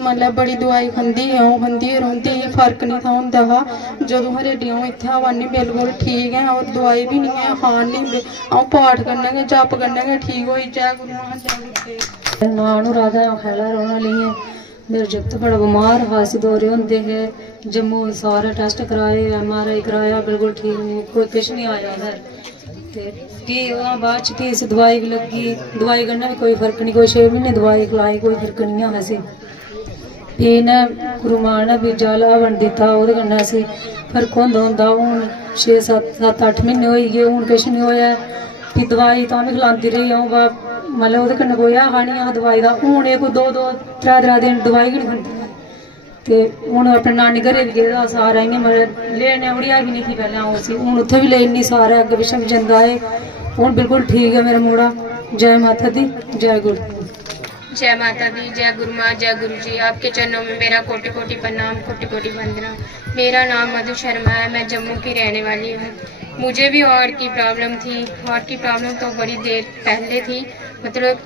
मतलब बड़ी दवाई खंदी रौंदी ही, फर्क नहीं था होंदा हा। जदों हरेडियां इत्थै आवानी बिल्कुल ठीक है और दवाई भी नहीं है खान नहीं। अ'ऊं पाठ कन्नै गै जप कन्नै गै ठीक होई। जय गुरु महाराज जय गुरुदेव। नां राधा खैला रौह्ने आह्ली ऐ। मेरा जागत बड़ा बमार हा, अस दौरे होंदे हे जम्मू, सारे टेस्ट कराए, MRI कराया, बिल्कुल ठीक नहीं, कोई किश नहीं आया इधर। ते फ्ही ओह्दे बाद च फ्ही इस दवाई बी लग्गी, दवाई कन्नै भी कोई फर्क नहीं, कोई 6 म्हीने दवाई खलाई, कोई फर्क नहीं आया असें। फ्ही इ'नें गुरु मां ने फ्ही जल हवन दित्ता, ओह्दे कन्नै असें फर्क होंदा। हून 6-7-8 म्हीने होई गे, हून किश नहीं होया। फ्ही दवाई तां बी खलांदी रेही अ'ऊं, मतलब ओह्दे कन्नै कोई ऐहा नहीं हा दवाई दा। हून एह् कोई 2-3 दिन दवाई गै नहीं खंदी। ते हून अपने नानी घरै बी गेदा सारा इ'यां, मतलब लेने ओड़िया बी नहीं थी पैह्लें अ'ऊं उसी, हून उत्थै बी लेनी, सारे अग्गें पिच्छें बी जंदा है। हून बिल्कुल ठीक है मेरा मुड़ा। जय माता दी, जय गुरु। जय माता दी, जय गुरु माँ, जय गुरु जी। आपके चरणों में मेरा कोटि कोटि प्रणाम, कोटि कोटि वंदना। मेरा नाम मधु शर्मा है, मैं जम्मू की रहने वाली हूँ। मुझे भी हार्ट की प्रॉब्लम थी। हार्ट की प्रॉब्लम तो बड़ी देर पहले थी, मतलब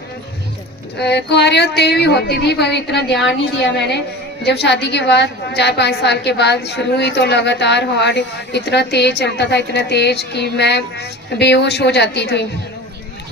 कुंवारे होते भी होती थी, पर इतना ध्यान नहीं दिया मैंने। जब शादी के बाद 4-5 साल के बाद शुरू हुई तो लगातार हार्ट इतना तेज चलता था, इतना तेज कि मैं बेहोश हो जाती थी।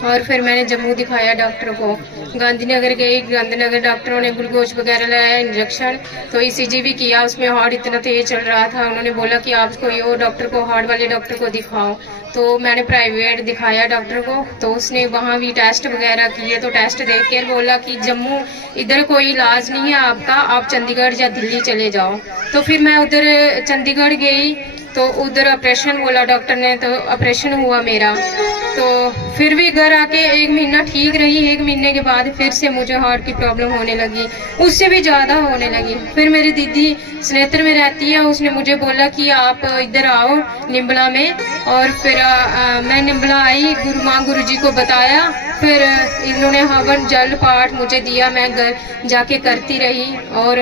और फिर मैंने जम्मू दिखाया डॉक्टर को, गांधीनगर गई, गांधीनगर डॉक्टरों ने ग्लूकोज वगैरह लगाया, इंजेक्शन, तो ECG भी किया, उसमें हार्ट इतना तेज चल रहा था। उन्होंने बोला कि आप कोई और डॉक्टर को, हार्ट वाले डॉक्टर को दिखाओ। तो मैंने प्राइवेट दिखाया डॉक्टर को, तो उसने वहाँ भी टेस्ट वगैरह किए, तो टेस्ट देख कर बोला कि जम्मू इधर कोई इलाज नहीं है आपका, आप चंडीगढ़ या दिल्ली चले जाओ। तो फिर मैं उधर चंडीगढ़ गई, तो उधर ऑपरेशन बोला डॉक्टर ने, तो ऑपरेशन हुआ मेरा। तो फिर भी घर आके 1 महीना ठीक रही, 1 महीने के बाद फिर से मुझे हार्ट की प्रॉब्लम होने लगी, उससे भी ज़्यादा होने लगी। फिर मेरी दीदी स्नेत्र में रहती है, उसने मुझे बोला कि आप इधर आओ निम्बला में, और फिर मैं निम्बला आई, गुरु माँ गुरु जी को बताया। फिर इन्होंने हवन जल पाठ मुझे दिया, मैं घर जाके करती रही, और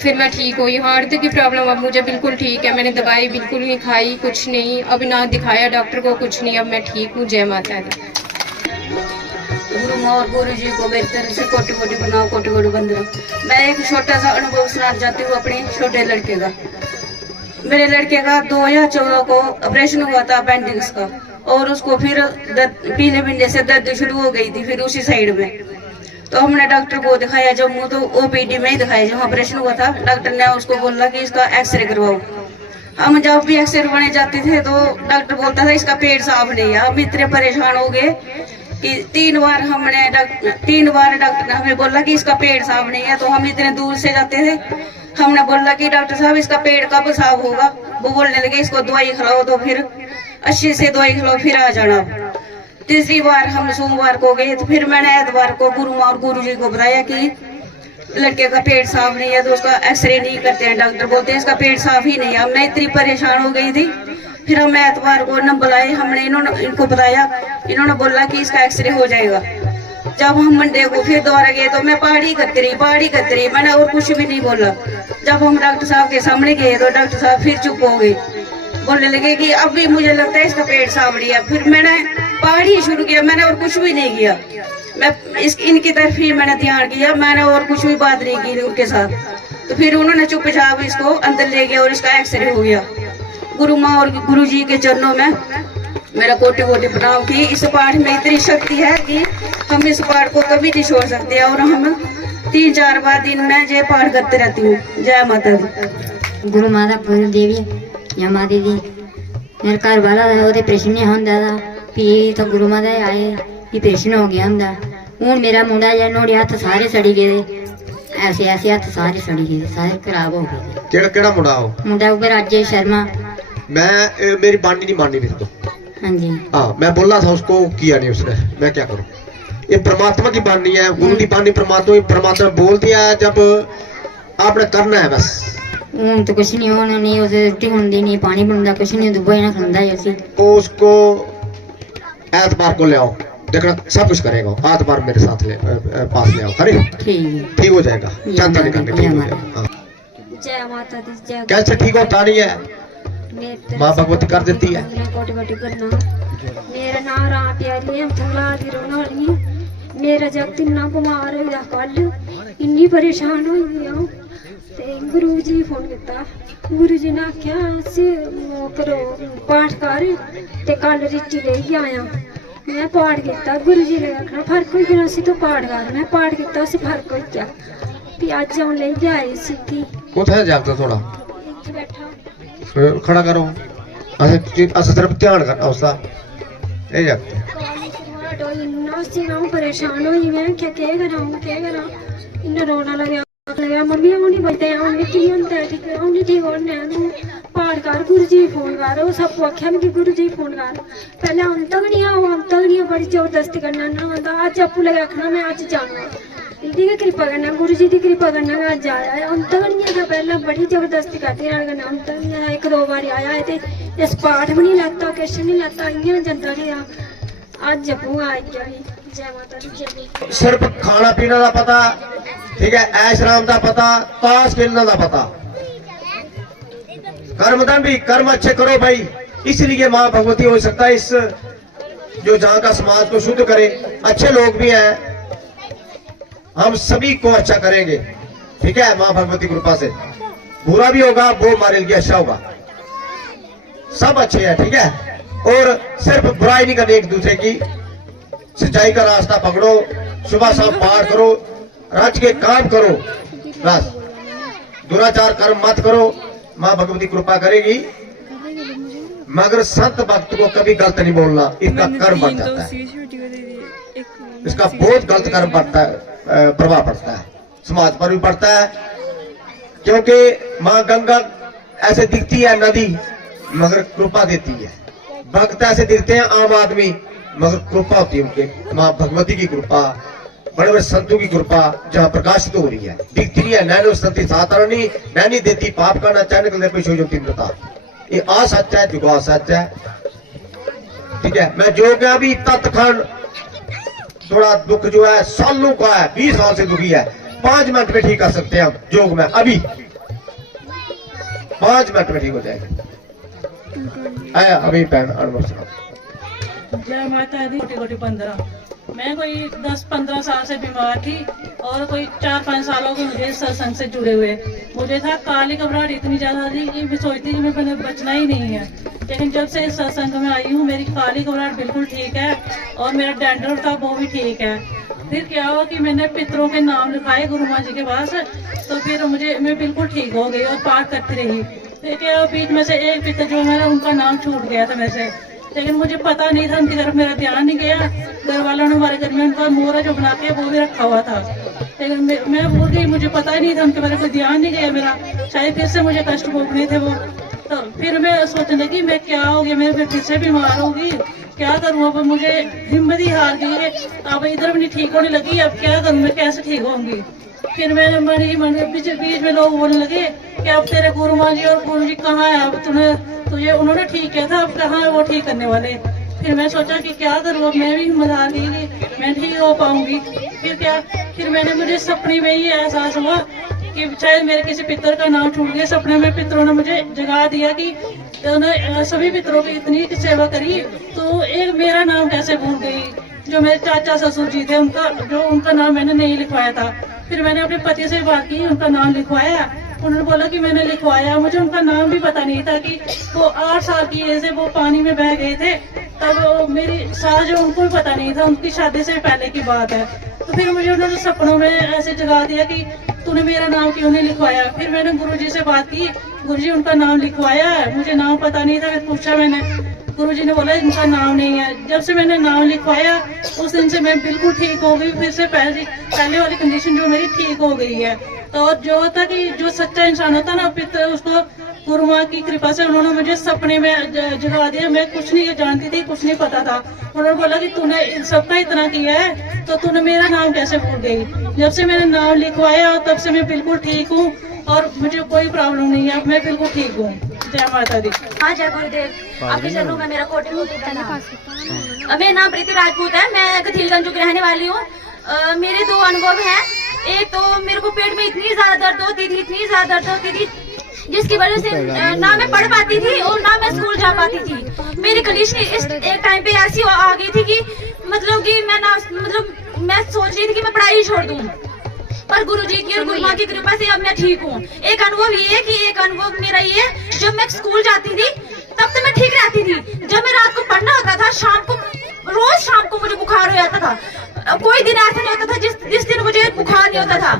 फिर मैं ठीक हुई। हार्ट की प्रॉब्लम अब मुझे बिल्कुल ठीक है, मैंने दवाई बिल्कुल नहीं खाई, कुछ नहीं, अब ना दिखाया डॉक्टर को, कुछ नहीं, अब मैं ठीक हूँ। जय माता दी। गुरु माँ और गुरु जी को मेरी तरफ से कोटि कोटि प्रणाम, कोटि कोटि वंदना। मैं एक छोटा सा अनुभव सुनाना चाहती हूँ अपने छोटे लड़के का। मेरे लड़के का 2014 को ऑपरेशन हुआ था अपेंडिक्स का, और उसको फिर पीले पिंडे से दर्द शुरू हो गई थी, फिर उसी साइड में। तो हमने डॉक्टर को दिखाया जम्मू, तो OPD में ही दिखाया। जब ऑपरेशन हुआ था डॉक्टर ने उसको बोला कि इसका एक्सरे करवाओ। हम जब भी एक्सरे करवाने जाते थे तो डॉक्टर बोलता था इसका पेट साफ नहीं है। हम इतने परेशान हो गए कि 3 बार डॉक्टर ने हमें बोला कि इसका पेट साफ नहीं है। तो हम इतने दूर से जाते थे, हमने बोला कि डॉक्टर साहब इसका पेट कब साफ होगा। वो बोलने लगे इसको दवाई खिलाओ, तो फिर अच्छे से दवाई खिलाओ, फिर आ जाना। तीसरी बार हम सोमवार को गए, तो फिर मैंने एतवार को गुरु माँ और गुरु जी को बताया कि लड़के का पेट साफ नहीं है, तो उसका एक्सरे नहीं करते हैं। डॉक्टर बोलते हैं इसका पेट साफ ही नहीं है। मैं इतनी परेशान हो गई थी। फिर हम एतवार को नंबर आए, हमने इनको बताया, इन्होंने बोला कि इसका एक्सरे हो जाएगा। जब हम मंडे को फिर दोबारा गए तो मैं पहाड़ी करती रही, मैंने और कुछ भी नहीं बोला। जब हम डॉक्टर साहब के सामने गए तो डॉक्टर साहब फिर चुप हो गए, बोलने लगे कि अब भी मुझे लगता है इसका पेट साफ नहीं है। फिर मैंने पहाड़ी शुरू किया, मैंने और कुछ भी नहीं किया। मैं इनकी तरफ ही मैंने ध्यान किया, मैंने और कुछ भी बात नहीं की उनके साथ। तो फिर उन्होंने चुपचाप इसको अंदर ले गया और इसका एक्सरे हो गया। गुरु माँ और गुरु जी के चरणों में मेरा कोटि कोटि प्रणाम की। इस पाठ में इतनी शक्ति है कि हम इस पाठ को कभी नहीं छोड़ सकते, और हम 3-4 बार दिन में ये पाठ करते रहती हूँ। जय माता दी। गुरु माता गुरु देवी या माता दी। मेरे घर वाला वो ऑपरेशन नहीं होंदा था, भी तो गुरु माता आए, ऑपरेशन हो गया होंदा। हूँ मेरा मुंडा या नोड़े हत्थ सारे सड़ी गए, ऐसे हत्थ सारे सड़ी गए, सारे खराब हो गए। केड़ा मुंडा हो? मुंडा ऊपर राजेश शर्मा। मैं मेरी बानी नहीं मानी मेरे तो। हाँ जी, हाँ, मैं बोला था उसको, किया नहीं उसने, मैं क्या करूँ। ये परमात्मा की बानी है, गुरु की बानी परमात्मा बोल दिया है, जब आपने करना है बस। तो कुछ नहीं होना, नहीं उसे रोटी होती नहीं, पानी बनता कुछ नहीं, दुबई ना खांदा है उसी। तो उसको एतबार को ले आओ, देखना सब कुछ करेगा। एतबार मेरे साथ पास ले आओ, अरे ठीक हो जाएगा, चिंता नहीं करनी, ठीक हो जाएगा। जय माता दी। जय कैसे ठीक होता नहीं है, माँ भगवती कर देती है। कोटि कोटि प्रणाम। मेरा नाम राम प्यारी है, फूला दी रोना वाली। मेरा जगत इन्ना बमार होया कल, इन्नी परेशान होई दी अ'ऊं ते गुरु जी फोन कीता। गुरु जी ने आख्या उसी ओह् करो पाठ कर ते कल रिची लेइयै आया। मैं पाठ कीता, गुरु जी ने आखना फर्क होई गया उसी, तो पाठ कर। मैं पाठ कीता, उसी फर्क होई गया। फ्ही अज्ज अ'ऊं लेइयै आई सीधी कोথায় जागता थोड़ा इत्थे बैठा। खड़ा करो। अच्छा सिर्फ ध्यान करना उसका, ये जागते इन्ना उसी अ'ऊं परेशान होई। मैं आखेआ केह् करां केह् करां, इन्ना रोना लग्या। मम्मी अ'ऊं नहीं बचदे, अ'ऊं मिगी नहीं होंदा ठीक, अ'ऊं नहीं ठीक होने। तू पाठ कर, गुरु जी फोन कर। ओह् सब आखेआ मिगी गुरु जी फोन कर। पैह्ले औंदा गै निं, ओह् औंदा गै निं, बड़ी जबरदस्ती कन्नै ना औंदा। अज्ज आपूं लगे आखना मैं अज्ज जाना। इंदी गै कृपा कन्नै, गुरु जी दी कृपा कन्नै गै अज्ज आया। औंदा गै निं था पैह्लें, बड़ी जबरदस्ती करदी नुहाड़े कन्नै। औंदा गै निं, इक दो बारी आया है ते इस पाठ भी नहीं लैता, किश नहीं लैता, इ'यां जंदा रेहा। अज्ज आपूं आई गया। जय माता दी जय। सिर्फ खाना पीना का पता, ठीक है, ऐश आराम का पता, ताश खेलने का पता। कर्मदान भी कर्म अच्छे करो भाई, इसलिए माँ भगवती हो सकता है इस जो जहाँ का समाज को शुद्ध करे। अच्छे लोग भी हैं, हम सभी को अच्छा करेंगे, ठीक है, माँ भगवती कृपा से। बुरा भी होगा वो हमारे लिए अच्छा होगा, सब अच्छे हैं, ठीक है। और सिर्फ बुराई नहीं करनी एक दूसरे की, सच्चाई का रास्ता पकड़ो, सुबह शाम पाठ करो, राज के काम करो, बस दुराचार कर्म मत करो, माँ भगवती कृपा करेगी। मगर संत भक्त को कभी गलत नहीं बोलना, इसका कर्म बन जाता है, इसका बहुत गलत कर्म पड़ता है, प्रभाव पड़ता है, समाज पर भी पड़ता है। क्योंकि माँ गंगा ऐसे दिखती है नदी, मगर कृपा देती है। भक्त ऐसे दिखते हैं आम आदमी, मगर कृपा होती है उनके, माँ भगवती की कृपा, बड़े बड़े संतों की कृपा जहाँ प्रकाशित हो रही है, दिखती नहीं है। नैनो संति सातारणी नैनी देती पाप का न चैनक ले पेश हो तीव्रता। ये असच है, जुगा सच है, ठीक है। मैं जो गया अभी तत्खंड थोड़ा दुख जो है सालों का है, 20 साल से दुखी है, 5 मिनट में ठीक कर सकते हैं हम जोग में, अभी 5 मिनट में ठीक हो जाएगा। आया अभी पैन अनुभव। जय माता दी। कोटि 15 मैं कोई 10-15 साल से बीमार थी और कोई 4-5 सालों के मुझे सत्संग से जुड़े हुए। मुझे था काली घबराहट इतनी ज्यादा थी कि मैं सोचती थी मैं बचना ही नहीं है। लेकिन जब से इस सत्संग में आई हूँ मेरी काली घबराहट बिल्कुल ठीक है और मेरा डैंड्रफ था वो भी ठीक है। फिर क्या हुआ कि मैंने पितरों के नाम लिखाए गुरु माँ जी के पास, तो फिर मैं बिल्कुल ठीक हो गई और पाठ करती रही। फिर क्या बीच में से एक पितर जो मेरा उनका नाम छूट गया था मेरे से, लेकिन मुझे पता नहीं था, उनकी तरफ मेरा ध्यान नहीं गया। घर वालों ने हमारे घर में उनका मोहरा जो बना के वो भी रखा हुआ था, लेकिन मैं भूल गई, मुझे पता ही नहीं था, उनके बारे में ध्यान नहीं गया मेरा। शायद फिर से मुझे कष्ट भोगने थे वो। तो फिर मैं सोचने लगी मैं क्या हो गया, मैं फिर से बीमार होगी, क्या करूँ। अब मुझे हिम्मत ही हार गई है, अब इधर भी नहीं ठीक होने लगी, अब क्या करूँ मैं, कैसे ठीक होंगी। फिर मैंने बीच में लोग बोलने लगे कि अब तेरे गुरु माँ जी और गुरु जी कहाँ है, अब तुझे उन्होंने ठीक किया था, अब कहाँ है वो ठीक करने वाले। फिर मैं सोचा कि क्या करूँ, अब मैं भी हिम्मत हार गई कि मैं ठीक हो पाऊंगी। फिर मुझे सपने में ही एहसास हुआ कि शायद मेरे किसी पितर का नाम छूट गया। सपने में पितरों ने मुझे जगा दिया कि उन्होंने सभी पितरों की इतनी सेवा करी, तो एक मेरा नाम कैसे भूल गई। जो मेरे चाचा ससुर जी थे उनका नाम मैंने नहीं लिखवाया था। फिर मैंने अपने पति से बात की, उनका नाम लिखवाया। उन्होंने बोला कि मैंने लिखवाया, मुझे उनका नाम भी पता नहीं था कि वो 8 साल की एज से वो पानी में बह गए थे। तब मेरी सास जो उनको भी पता नहीं था, उनकी शादी से पहले की बात है। तो फिर मुझे उन्होंने सपनों में ऐसे जगा दिया कि तूने मेरा नाम क्यों नहीं लिखवाया। फिर मैंने गुरुजी से बात की, गुरुजी उनका नाम लिखवाया है, मुझे नाम पता नहीं था। फिर पूछा मैंने, गुरुजी ने बोला इनका नाम नहीं है। जब से मैंने नाम लिखवाया उस दिन से मैं बिल्कुल ठीक हो गई, फिर से पहले वाली कंडीशन जो मेरी ठीक हो गई है। तो जो होता कि जो सच्चा इंसान होता ना, फिर उसको गुरु माँ की कृपा से उन्होंने मुझे सपने में जगा दिया। मैं कुछ नहीं जानती थी, कुछ नहीं पता था। उन्होंने बोला कि तूने सबका इतना किया है तो तूने मेरा नाम कैसे भूल गई। जब से मैंने नाम लिखवाया तब से मैं बिल्कुल ठीक हूँ और मुझे कोई प्रॉब्लम नहीं है, मैं बिल्कुल ठीक हूँ। जय माता दी। हाँ जय गुरुदेव। आपके चरणों में मेरा कोटि मेरा नाम प्रीति राजपूत है, मैं कथीलगंज की रहने वाली हूँ। मेरे 2 अनुभव हैं। एक तो मेरे को पेट में इतनी ज्यादा दर्द होती थी जिसकी वजह से ना मैं पढ़ पाती थी और ना मैं स्कूल जा पाती थी। मेरी कंडीशन इस एक टाइम पे ऐसी आ गई थी कि मैं ना मैं सोच रही थी कि मैं पढ़ाई छोड़ दूं, पर गुरुजी की और गुरु माँ की कृपा से अब मैं ठीक हूँ। एक अनुभव ये है कि एक अनुभव मेरा ये, जब मैं स्कूल जाती थी तब तो मैं ठीक रहती थी, जब मैं रात को पढ़ना होता था शाम को, रोज शाम को मुझे बुखार हो जाता था। कोई दिन ऐसा नहीं होता था जिस दिन मुझे बुखार नहीं होता था।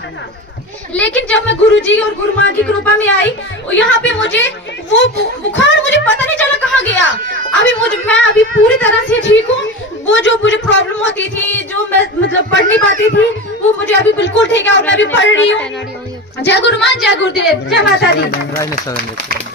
लेकिन जब मैं गुरुजी और गुरु माँ की कृपा में आई, यहाँ पे मुझे वो बुखार मुझे पता नहीं चला कहाँ गया। मैं अभी पूरी तरह से ठीक हूँ। वो जो मुझे प्रॉब्लम होती थी, जो मैं मतलब पढ़ नहीं पाती थी, वो मुझे अभी बिल्कुल ठीक है और मैं अभी पढ़ रही हूँ। जय गुरु माँ, जय गुरुदेव, जय माता दी।